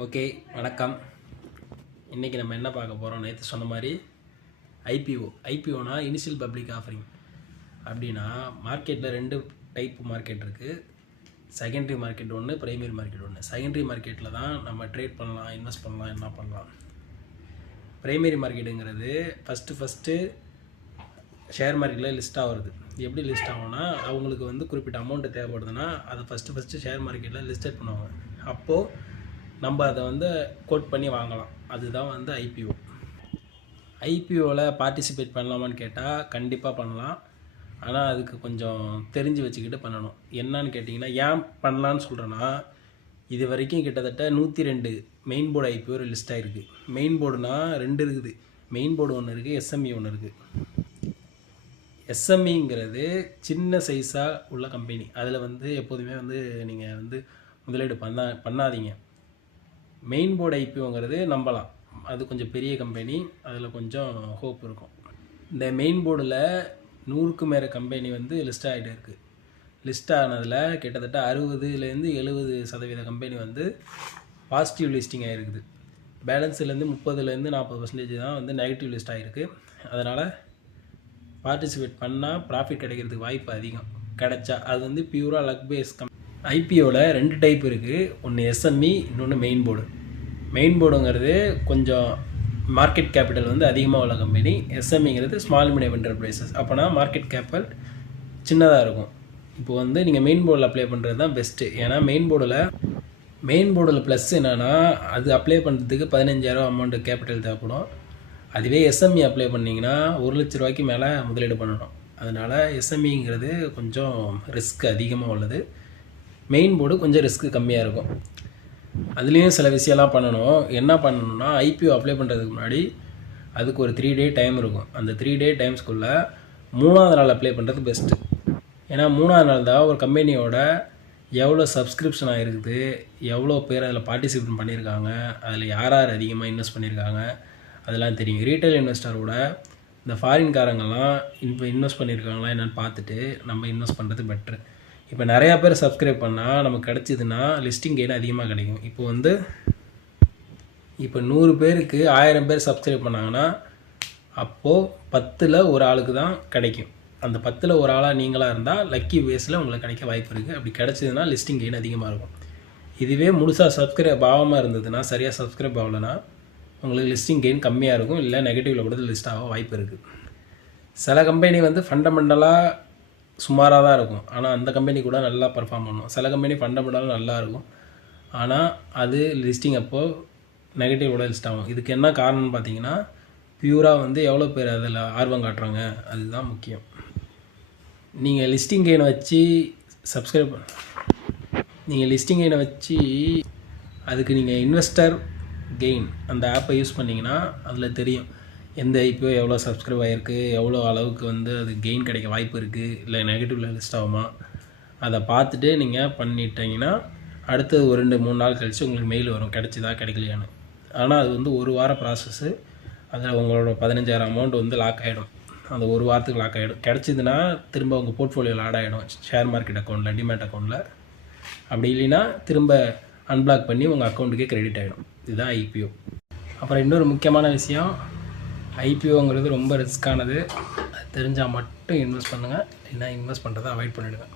Okay, வணக்கம். இன்றைக்கி நம்ம என்ன பார்க்க போகிறோம்? நேற்று சொன்ன மாதிரி ஐபிஓனா இனிஷியல் பப்ளிக் ஆஃபரிங். அப்படின்னா மார்க்கெட்டில் 2 டைப் மார்க்கெட் இருக்குது. செகண்டரி மார்க்கெட் ஒன்று, ப்ரைமரி மார்க்கெட் ஒன்று. செகண்டரி மார்க்கெட்டில் தான் நம்ம ட்ரேட் பண்ணலாம், இன்வெஸ்ட் பண்ணலாம், என்ன பண்ணலாம். ப்ரைமரி மார்க்கெட்டுங்கிறது ஃபஸ்ட்டு ஷேர் மார்க்கெட்டில் லிஸ்ட் ஆகுறது. எப்படி லிஸ்ட் ஆகும்னா, அவங்களுக்கு குறிப்பிட்ட அமௌண்ட்டு தேவைப்படுதுன்னா அதை ஃபஸ்ட்டு ஷேர் மார்க்கெட்டில் லிஸ்டட் பண்ணுவாங்க. அப்போது நம்ம அதை கோட் பண்ணி வாங்கலாம். அதுதான் ஐபிஓ. ஐபிஓவில் பார்ட்டிசிபேட் பண்ணலாமான்னு கேட்டால் கண்டிப்பாக பண்ணலாம். ஆனால் அதுக்கு கொஞ்சம் தெரிஞ்சு வச்சுக்கிட்டு பண்ணணும். என்னன்னு கேட்டிங்கன்னா, ஏன் பண்ணலான்னு சொல்கிறேன்னா, இது வரைக்கும் கிட்டத்தட்ட 102 மெயின் போர்டு ஐபிஓ லிஸ்ட் ஆகிருக்கு. மெயின் போர்டுனா 2 இருக்குது. மெயின் போர்டு ஒன்று இருக்குது, எஸ்எம்இ ஒன்று இருக்குது. எஸ்எம்இங்கிறது சின்ன சைஸாக உள்ள கம்பெனி. அதில் எப்போதுமே நீங்கள் முதலீடு பண்ணாதீங்க. மெயின் போர்டு ஐபிஓங்கிறது நம்பலாம். அது கொஞ்சம் பெரிய கம்பெனி, அதில் கொஞ்சம் ஹோப் இருக்கும். இந்த மெயின் போர்டில் 100க்கும் மேலே கம்பெனி லிஸ்ட் ஆகிட்டு இருக்குது. லிஸ்ட் ஆனதில் கிட்டத்தட்ட 60லேருந்து 70% கம்பெனி பாசிட்டிவ் லிஸ்டிங் ஆகிருக்குது. பேலன்ஸ்லேருந்து 30லேருந்து 40% தான் நெகட்டிவ் லிஸ்ட் ஆகிருக்கு. அதனால் பார்ட்டிசிபேட் பண்ணால் ப்ராஃபிட் கிடைக்கிறதுக்கு வாய்ப்பு அதிகம். கிடைச்சா அது பியூராக லக் பேஸ் ஐபிஓவில் 2 டைப் இருக்குது. ஒன்று எஸ்எம்இ, இன்னொன்று மெயின் போர்டு. மெயின் போர்டுங்கிறது கொஞ்சம் மார்க்கெட் கேபிட்டல் அதிகமாக உள்ள கம்பெனி. எஸ்எம்இங்கிறது ஸ்மால் மீடியம் என்டர்பிரைசஸ். அப்போனா மார்க்கெட் கேபிட்டல் சின்னதாக இருக்கும். இப்போது நீங்கள் மெயின் போர்டில் அப்ளை பண்ணுறது தான் பெஸ்ட்டு. ஏன்னா மெயின் போர்டில் ப்ளஸ் என்னென்னா, அது அப்ளை பண்ணுறதுக்கு 15,000 அமௌண்ட்டு கேபிட்டல் தேவைப்படும். அதுவே எஸ்எம்இ அப்ளை பண்ணிங்கன்னா 1 லட்ச ரூபாய்க்கு மேலே முதலீடு பண்ணணும். அதனால் எஸ்எம்இங்கிறது கொஞ்சம் ரிஸ்க் அதிகமாக உள்ளது. மெயின் போர்டு கொஞ்சம் ரிஸ்க்கு கம்மியாக இருக்கும். அதுலேயும் சில விஷயம்லாம் பண்ணணும். என்ன பண்ணணும்னா, ஐபிஓ அப்ளை பண்ணுறதுக்கு முன்னாடி அதுக்கு ஒரு 3 டே டைம் இருக்கும். அந்த 3 டே டைம்ஸ்குள்ளே 3ஆவது நாள் அப்ளை பண்ணுறது பெஸ்ட்டு. ஏன்னா 3ஆவது நாள் தான் ஒரு கம்பெனியோட எவ்வளோ சப்ஸ்கிரிப்ஷன் ஆகிருக்குது, எவ்வளோ பேர் அதில் பார்ட்டிசிபேட் பண்ணியிருக்காங்க, அதில் யார் அதிகமாக இன்வெஸ்ட் பண்ணியிருக்காங்க, அதெல்லாம் தெரியும். ரீட்டைல் இன்வெஸ்டரோட இந்த ஃபாரின்காரங்கெல்லாம் இன்வெஸ்ட் பண்ணியிருக்காங்களா என்னென்னு பார்த்துட்டு நம்ம இன்வெஸ்ட் பண்ணுறது பெட்ரு. இப்போ நிறையா பேர் சப்ஸ்கிரைப் பண்ணால் நமக்கு கிடச்சிதுன்னா லிஸ்டிங் கெயின் அதிகமாக கிடைக்கும். இப்போ 100 பேருக்கு 1000 பேர் சப்ஸ்கிரைப் பண்ணாங்கன்னா அப்போது 10ல் ஒரு ஆளுக்கு தான் கிடைக்கும். அந்த 10ல் ஒரு ஆளாக நீங்களாக இருந்தால் லக்கி பேஸில் உங்களுக்கு கிடைக்க வாய்ப்பு இருக்குது. அப்படி கிடச்சிதுன்னா லிஸ்டிங் கெயின் அதிகமாக இருக்கும். இதுவே முழுசாக சப்ஸ்கிரைப் ஆகாமல் இருந்ததுன்னா, சரியாக சப்ஸ்கிரைப் ஆகலைன்னா உங்களுக்கு லிஸ்டிங் கெயின் கம்மியாக இருக்கும். இல்லை நெகட்டிவில் கூட லிஸ்ட் ஆக வாய்ப்பு இருக்குது. சில கம்பெனி ஃபண்டமெண்டலாக சுமாராக தான் இருக்கும். ஆனால் அந்த கம்பெனி கூட நல்லா பர்ஃபார்ம் பண்ணும். சில கம்பெனி ஃபண்டமெண்டலாக நல்லா இருக்கும். ஆனால் அது லிஸ்டிங் அப்போது நெகட்டிவோட லிஸ்ட் ஆகும். இதுக்கு என்ன காரணம்னு பார்த்தீங்கன்னா, பியூராக எவ்வளோ பேர் அதில் ஆர்வம் காட்டுறாங்க, அதுதான் முக்கியம். நீங்கள் லிஸ்டிங் கெயினை வச்சு அதுக்கு நீங்கள் இன்வெஸ்டர் கெயின் அந்த ஆப்பை யூஸ் பண்ணிங்கன்னா அதில் தெரியும் எந்த ஐபிஓ எவ்வளோ சப்ஸ்கிரைப் ஆகிருக்கு, எவ்வளோ அளவுக்கு அது கெயின் கிடைக்க வாய்ப்பு இருக்குது, இல்லை நெகட்டிவில் லிஸ்ட் ஆகுமா, அதை பார்த்துட்டு நீங்கள் பண்ணிட்டீங்கன்னா அடுத்தது ஒரு 2-3 நாள் கழித்து உங்களுக்கு மெயில் வரும் கிடைச்சிதா கிடைக்கலையான்னு. ஆனால் அது ஒரு வார ப்ராசஸ்ஸு. அதில் உங்களோட 15,000 அமௌண்ட் லாக் ஆகிடும். அந்த ஒரு வாரத்துக்கு லாக் ஆகிடும். கிடச்சிதுன்னா திரும்ப உங்கள் போர்ட்ஃபோலியோவில் ஆட் ஆகிடும், ஷேர் மார்க்கெட் அக்கௌண்ட்டில், டிமேட் அக்கௌண்ட்டில். அப்படி இல்லைன்னா திரும்ப அன்பிளாக் பண்ணி உங்கள் அக்கௌண்ட்டுக்கே கிரெடிட் ஆகிடும். இதுதான் ஐபிஓ. அப்புறம் இன்னொரு முக்கியமான விஷயம், ஐபிஓங்கிறது ரொம்ப ரிஸ்க்கானது. அது தெரிஞ்சால் மட்டும் இன்வெஸ்ட் பண்ணுங்கள். இல்லைன்னா இன்வெஸ்ட் பண்ணுறதை அவாய்ட் பண்ணிவிடுங்க.